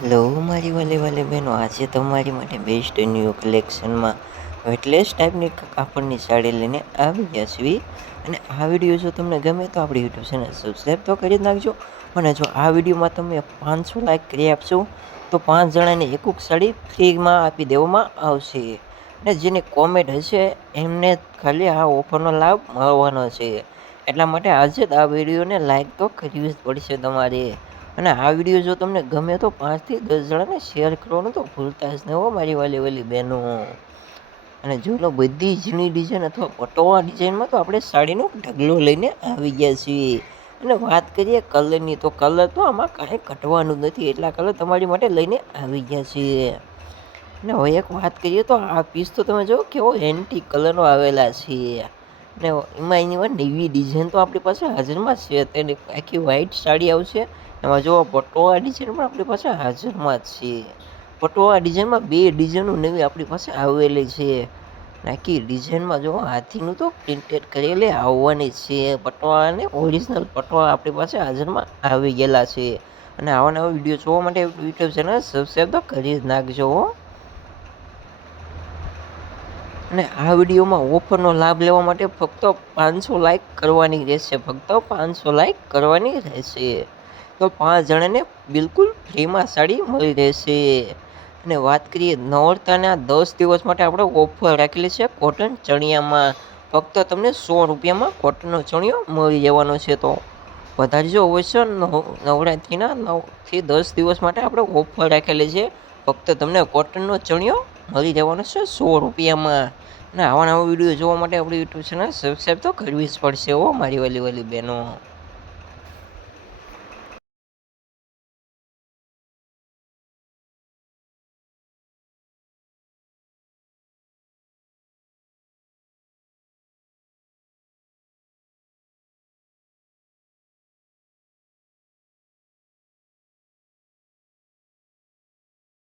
Hello મારી વાલે વાલે બહેનો, આજે તમારી માટે બેસ્ટ ન્યૂ કલેક્શનમાં વેટલેસ ટાઈપની કાપડની સાડી લઈને આવી ગયા છીએ. અને આ વીડિયો જો તમને ગમે તો આપણી યુટ્યુબ ચેનલ સબસ્ક્રાઈબ તો કરી નાખજો. અને જો આ વિડીયોમાં તમે પાંચસો લાઈક કરી આપશો, તો પાંચ જણાને એક એક સાડી ફ્રીમાં આપી દેવામાં આવશે. અને જેની કોમેન્ટ હશે, એમને ખાલી આ ઓફરનો લાભ મળવાનો છે. એટલા માટે આજે જ આ વિડીયોને લાઈક તો કરવી જ પડશે તમારે. અને આ વીડિયો જો તમને ગમે તો પાંચથી દસ જણાને શેર કરવાનું તો ભૂલતા જ નહીં હો, મારી વાલી વાલી બહેનો. અને જો લો, બધી જૂની ડિઝાઇન અથવા પટોવા ડિઝાઇનમાં તો આપણે સાડીનો ઢગલો લઈને આવી ગયા છીએ. અને વાત કરીએ કલરની, તો કલર તો આમાં કાંઈ ઘટવાનું નથી. એટલા કલર તમારી માટે લઈને આવી ગયા છીએ. અને હવે એક વાત કરીએ તો આ પીસ તો તમે જો કેવો એન્ટી કલરનો આવેલા છે. અને એમાં એની વાત નવી ડિઝાઇન તો આપણી પાસે હાજરમાં જ છે. તેની આખી વ્હાઇટ સાડી આવશે એમાં જો પટોળા ડિઝાઇન પણ આપણી પાસે હાજરમાં જ છે. પટોળા ડિઝાઇનમાં બે ડિઝાઇનો નવી આપણી પાસે આવેલી છે. નાખી ડિઝાઇનમાં જો હાથીનું તો પ્રિન્ટેડ કરેલી આવવાની છે. પટોળાને ઓરિજિનલ પટોળા આપણી પાસે હાજરમાં આવી ગયેલા છે. અને આવા નવા વીડિયો જોવા માટે યુટ્યુબ ચેનલ સબસ્ક્રાઈબ તો કરી જ નાખજો અને આ વિડીયોમાં ઓફરનો લાભ લેવા માટે ફક્ત પાંચસો લાઇક કરવાની રહેશે, ફક્ત પાંચસો લાઇક કરવાની રહેશે. તો પાંચ જણાને બિલકુલ ફ્રીમાં સાડી મળી રહેશે. અને વાત કરીએ નવરતાના, દસ દિવસ માટે આપણે ઓફર રાખેલી છે કોટન ચણિયામાં. ફક્ત તમને સો રૂપિયામાં કોટનનો ચણિયો મળી જવાનો છે. તો વધારજો અવશ્ય નવ, નવરાત્રિના નવથી દસ દિવસ માટે આપણે ઓફર રાખેલી છે. ફક્ત તમને કોટનનો ચણિયો મળી જવાનો છે. સો રૂપિયામાં. અને આવા વીડિયો જોવા માટે આપણી યુટ્યુબ ચેનલ સબસ્ક્રાઈબ તો કરવી જ પડશે હો, મારી વાલી વાલી બહેનો.